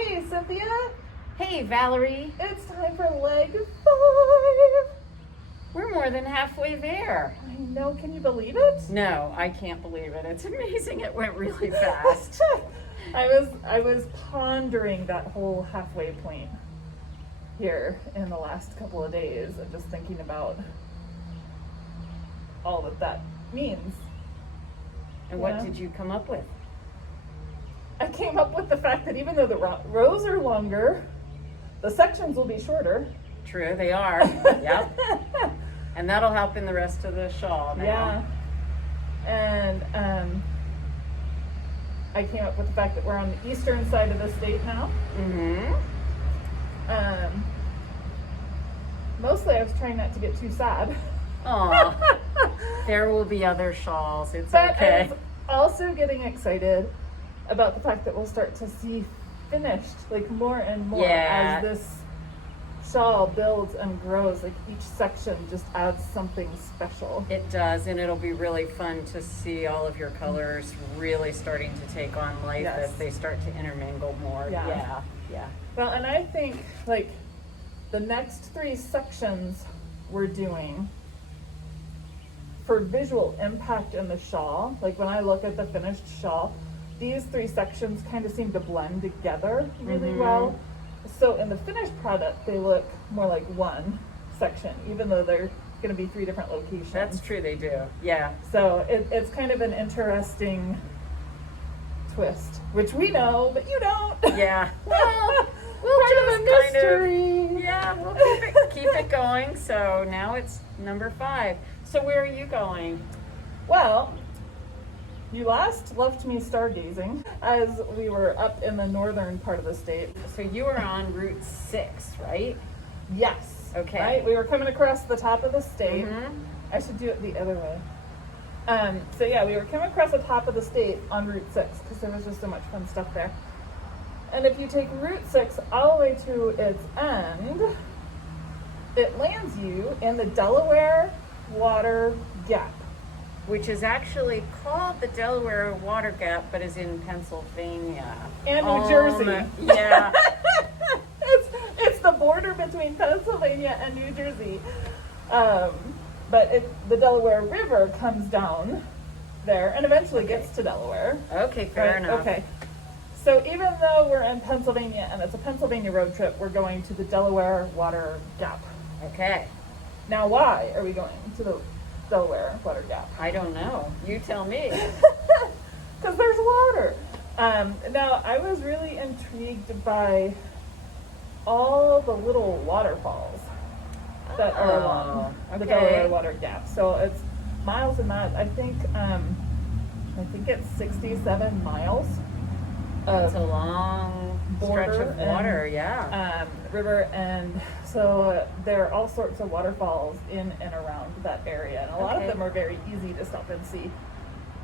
Hey, Cynthia. Hey, Valerie. It's time for leg 5. We're more than halfway there. I know. Can you believe it? No, I can't believe it. It's amazing. It went really fast. I was pondering that whole halfway point here in the last couple of days and just thinking about all that means. And what did you come up with? I came up with the fact that even though the rows are longer, the sections will be shorter. True, they are. Yep. And that'll help in the rest of the shawl now. Yeah. And I came up with the fact that we're on the eastern side of the state now. Mm-hmm. Mostly I was trying not to get too sad. Aw. There will be other shawls. It's But okay. I was also getting excited about the fact that we'll start to see finished, like more and more as this shawl builds and grows. Like each section just adds something special. It does, and it'll be really fun to see all of your colors really starting to take on life as they start to intermingle more. Yeah. Well, and I think like the next 3 sections we're doing for visual impact in the shawl, like when I look at the finished shawl, these 3 sections kind of seem to blend together really well. So in the finished product, they look more like one section, even though they're going to be 3 different locations. That's true, they do. Yeah. So it's kind of an interesting twist, which we know, but you don't. Yeah. Well, we'll part of a mystery. Yeah, we'll keep it going. So now it's number 5. So where are you going? Well, you last left me stargazing as we were up in the northern part of the state. So you were on Route 6, right? Yes. Okay. Right? We were coming across the top of the state. Mm-hmm. I should do it the other way. So yeah, we were coming across the top of the state on Route 6 because there was just so much fun stuff there. And if you take Route 6 all the way to its end, it lands you in the Delaware Water Gap. Which is actually called the Delaware Water Gap, but is in Pennsylvania. And New Jersey. Yeah. It's the border between Pennsylvania and New Jersey. But the Delaware River comes down there and eventually gets to Delaware. Okay, fair enough. Okay. So even though we're in Pennsylvania and it's a Pennsylvania road trip, we're going to the Delaware Water Gap. Okay. Now, why are we going to the Delaware Water Gap? I don't know. You tell me. Because there's water. Now, I was really intrigued by all the little waterfalls that are along the Delaware Water Gap. So it's miles and miles. I think it's 67 miles. It's a long stretch of water, river, and so there are all sorts of waterfalls in and around that area, and a lot of them are very easy to stop and see.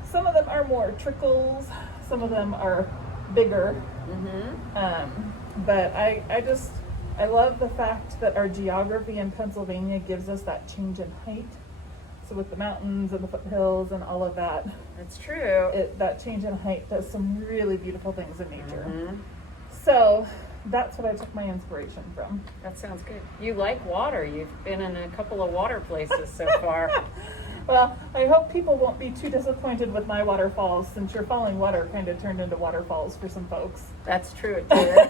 Some of them are more trickles, some of them are bigger. But I love the fact that our geography in Pennsylvania gives us that change in height. So with the mountains and the foothills and all of that, that's true. That change in height does some really beautiful things in nature. So that's what I took my inspiration from. That sounds good. You like water. You've been in a couple of water places so far. Well, I hope people won't be too disappointed with my waterfalls, since your falling water kind of turned into waterfalls for some folks. That's true, it did.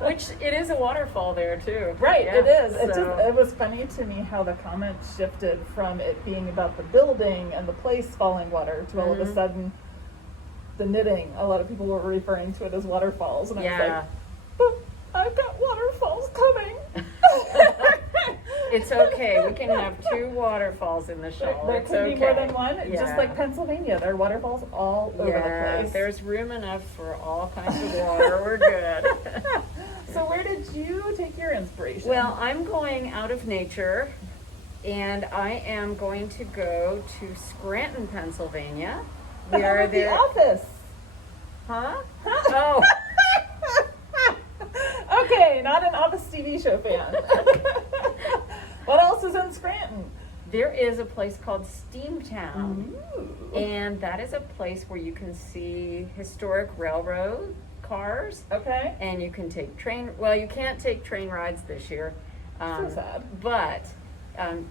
Which, it is a waterfall there, too. Right, Yeah, it is. so. It was funny to me how the comments shifted from it being about the building and the place falling water to all of a sudden the knitting. A lot of people were referring to it as waterfalls. And I was like, but I've got waterfalls coming. It's okay. We can have 2 waterfalls in the shawl. There it's could okay. be more than one. Just like Pennsylvania, there are waterfalls all over the place. There's room enough for all kinds of water. We're good. So where did you take your inspiration? Well, I'm going out of nature, and I am going to go to Scranton, Pennsylvania. The home of The Office. Huh? Oh. Okay, not an Office TV show fan. What else is in Scranton? There is a place called Steamtown. Ooh. And that is a place where you can see historic railroad cars. Okay. And you can take well, you can't take train rides this year. So sad. But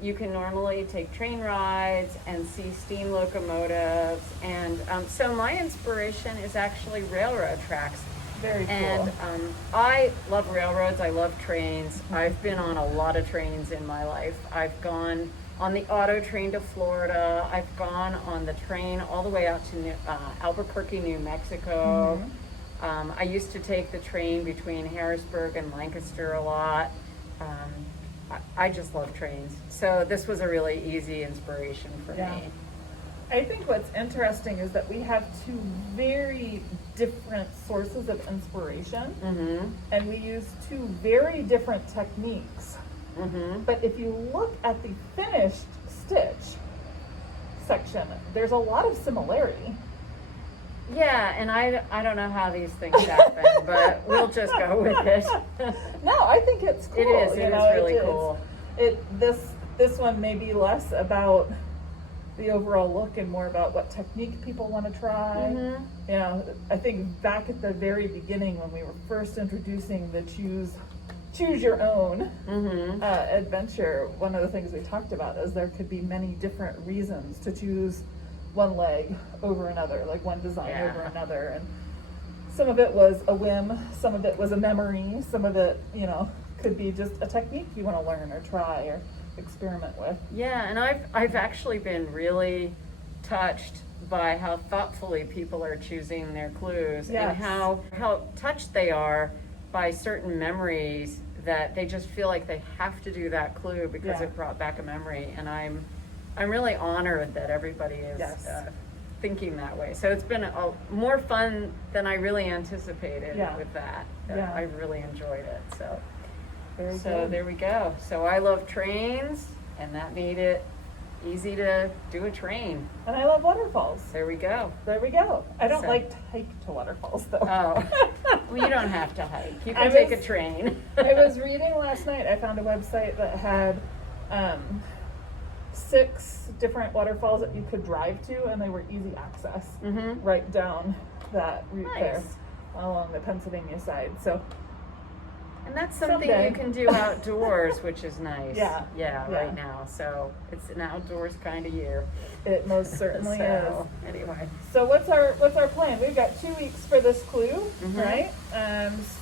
you can normally take train rides and see steam locomotives. And so my inspiration is actually railroad tracks. Very cool. And I love railroads. I love trains. I've been on a lot of trains in my life. I've gone on the auto train to Florida. I've gone on the train all the way out to Albuquerque, New Mexico. I used to take the train between Harrisburg and Lancaster a lot. I just love trains. So this was a really easy inspiration for me. I think what's interesting is that we have two very different sources of inspiration, and we use two very different techniques. But if you look at the finished stitch section, there's a lot of similarity. Yeah, and I don't know how these things happen, but we'll just go with it. No, I think it's cool. It is really cool. This one may be less about the overall look and more about what technique people want to try. You know, I think back at the very beginning when we were first introducing the choose your own adventure, one of the things we talked about is there could be many different reasons to choose one leg over another, like one design over another. And some of it was a whim, some of it was a memory, some of it, you know, could be just a technique you want to learn or try or experiment with. Yeah, and I've actually been really touched by how thoughtfully people are choosing their clues and how touched they are by certain memories that they just feel like they have to do that clue because it brought back a memory. And I'm really honored that everybody is thinking that way. So it's been more fun than I really anticipated with that. I really enjoyed it. So there we go. So I love trains, and that made it easy to do a train. And I love waterfalls. There we go. There we go. I don't like to hike to waterfalls though. Oh, well, you don't have to hike. You can take a train. I was reading last night. I found a website that had 6 different waterfalls that you could drive to, and they were easy access right down that route there along the Pennsylvania side. So. And that's something you can do outdoors, which is nice. Right now. So it's an outdoors kind of year. It most certainly is. Anyway. So what's our plan? We've got 2 weeks for this clue, right?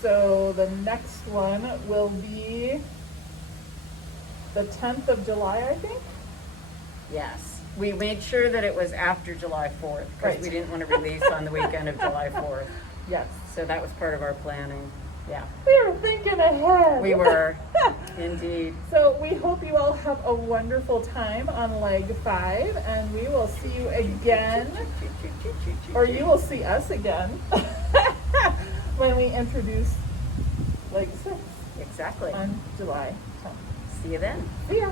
So the next one will be the 10th of July, I think. Yes. We made sure that it was after July 4th because we didn't want to release on the weekend of July 4th. Yes. So that was part of our planning. Yeah. We were thinking ahead. We were, indeed. So we hope you all have a wonderful time on leg 5, and we will see you again, or you will see us again when we introduce leg 6. Exactly. On July 10th. See you then. See ya.